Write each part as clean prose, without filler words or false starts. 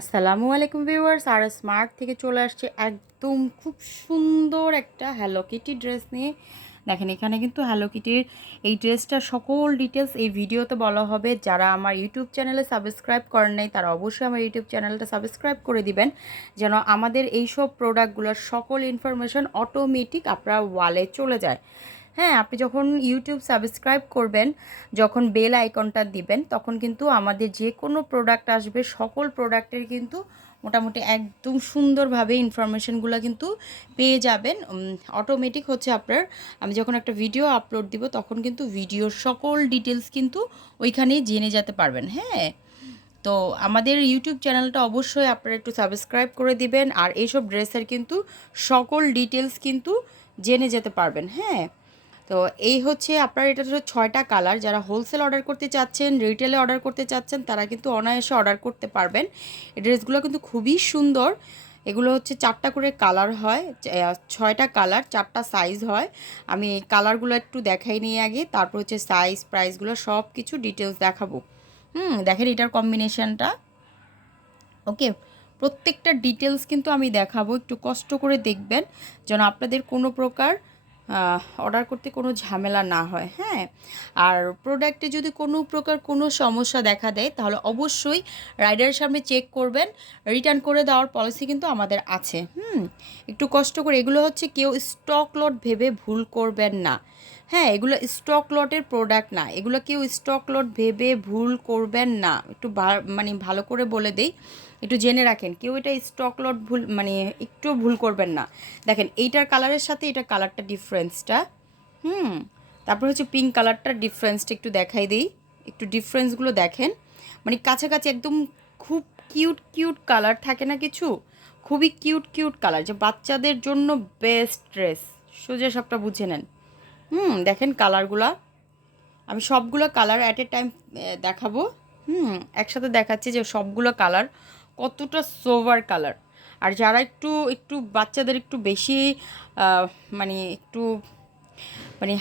আসসালামু আলাইকুম ভিউয়ার্স, আর স্মার্ট থেকে চলে আসছে একদম খুব সুন্দর একটা হ্যালো কিটি ড্রেস নিয়ে। দেখেন এখানে কিন্তু হ্যালো কিটির এই ড্রেসটার সকল ডিটেলস এই ভিডিওতে বলা হবে। যারা আমার ইউটিউব চ্যানেলে সাবস্ক্রাইব করেন নাই তারা অবশ্যই আমার ইউটিউব চ্যানেলটা সাবস্ক্রাইব করে দিবেন, যেন আমাদের এইসব প্রোডাক্টগুলোর সকল ইনফরমেশন অটোমেটিক আপনার ওয়ালে চলে যায়। হ্যাঁ, আপনি যখন ইউটিউব সাবস্ক্রাইব করবেন, যখন বেল আইকনটা দিবেন, তখন কিন্তু আমাদের যে কোনো প্রোডাক্ট আসবে সকল প্রোডাক্টের কিন্তু মোটামুটি একদম সুন্দরভাবে ইনফরমেশনগুলো কিন্তু পেয়ে যাবেন। অটোমেটিক হচ্ছে আপনার, আমি যখন একটা ভিডিও আপলোড দিব তখন কিন্তু ভিডিওর সকল ডিটেলস কিন্তু ওইখানেই জেনে যেতে পারবেন। হ্যাঁ, তো আমাদের ইউটিউব চ্যানেলটা অবশ্যই আপনারা একটু সাবস্ক্রাইব করে দিবেন, আর এইসব ড্রেসের কিন্তু সকল ডিটেলস কিন্তু জেনে যেতে পারবেন। হ্যাঁ, তো এই হচ্ছে আপনার, এটা হচ্ছে 6টা কালার। যারা হোলসেল অর্ডার করতে চাচ্ছেন, রিটেলে অর্ডার করতে চাচ্ছেন, তারা কিন্তু অনায়াসে অর্ডার করতে পারবেন। এই ড্রেসগুলো কিন্তু খুবই সুন্দর। এগুলো হচ্ছে 4টা করে কালার হয়, 6টা কালার, 4টা সাইজ হয়। আমি এই কালারগুলো একটু দেখাই নিয়ে আগে, তারপর হচ্ছে সাইজ, প্রাইসগুলো সব কিছু ডিটেলস দেখাবো। দেখেন এটার কম্বিনেশনটা। ওকে, প্রত্যেকটা ডিটেলস কিন্তু আমি দেখাবো, একটু কষ্ট করে দেখবেন যেন আপনাদের কোনো প্রকার অর্ডার করতে কোনো ঝামেলা না হয়। হ্যাঁ, আর প্রোডাক্টে যদি কোনো প্রকার কোনো সমস্যা দেখা দেয় তাহলে অবশ্যই রাইডারের সামনে চেক করবেন। রিটার্ন করে দেওয়ার পলিসি কিন্তু আমাদের আছে। একটু কষ্ট করে, এগুলো হচ্ছে কেউ স্টক লট ভেবে ভুল করবেন না। হ্যাঁ, এগুলো স্টক লটের প্রোডাক্ট না, এগুলো কেউ স্টক লট ভেবে ভুল করবেন না। একটু মানে ভালো করে বলে দেই, একটু জেনে রাখেন, কেউ এটা স্টক লট ভুল মানে একটু ভুল করবেন না। দেখেন এইটার কালারের সাথে এটার কালারটা ডিফারেন্সটা। তারপর হচ্ছে পিঙ্ক কালারটার ডিফারেন্সটা একটু দেখাই দিই, একটু ডিফারেন্সগুলো দেখেন। মানে কাছাকাছি একদম খুব কিউট কিউট কালার থাকে না কিছু, খুবই কিউট কিউট কালার, যে বাচ্চাদের জন্য বেস্ট ড্রেস। সোজা সবটা বুঝে নেন। দেখেন কালারগুলা, আমি সবগুলো কালার অ্যাট এ টাইম দেখাবো। একসাথে দেখাচ্ছি যে সবগুলো কালার কতটা সোভার কালার। আর যারা একটু একটু বাচ্চাদের একটু বেশি মানে একটু মানে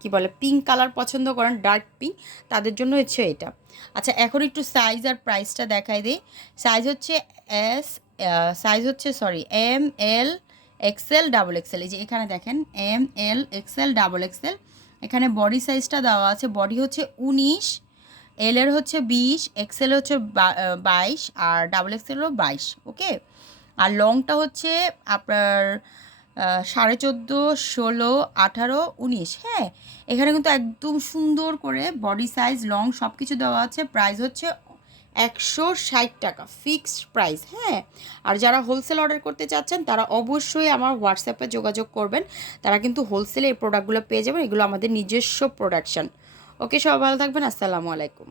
কি বলে পিঙ্ক কালার পছন্দ করেন, ডার্ক পিঙ্ক, তাদের জন্য হচ্ছে এটা। আচ্ছা, এখন একটু সাইজ আর প্রাইসটা দেখাই দিই। সাইজ হচ্ছে এস, সাইজ হচ্ছে sorry M L XL double XL. এই যে এখানে দেখেন M L XL double XL. এখানে বডি সাইজটা দেওয়া আছে, বডি হচ্ছে 19, এলের হচ্ছে 20, এক্সেল হচ্ছে 22, আর ডাবল এক্সেলও 22। ওকে, আর লংটা হচ্ছে আপনার 14.5, 16, 18, 19। হ্যাঁ, এখানে কিন্তু একদম সুন্দর করে বডি সাইজ, লং সব কিছু দেওয়া আছে। প্রাইস হচ্ছে 160 টাকা, ফিক্সড প্রাইস। হ্যাঁ, আর যারা হোলসেল অর্ডার করতে চাচ্ছেন তারা অবশ্যই আমার হোয়াটসঅ্যাপে যোগাযোগ করবেন। তারা কিন্তু হোলসেলে এই প্রোডাক্টগুলো পেয়ে যাবেন, এগুলো আমাদের নিজস্ব প্রোডাকশন। ওকে, সবাই ভালো থাকবেন, আসসালামু আলাইকুম।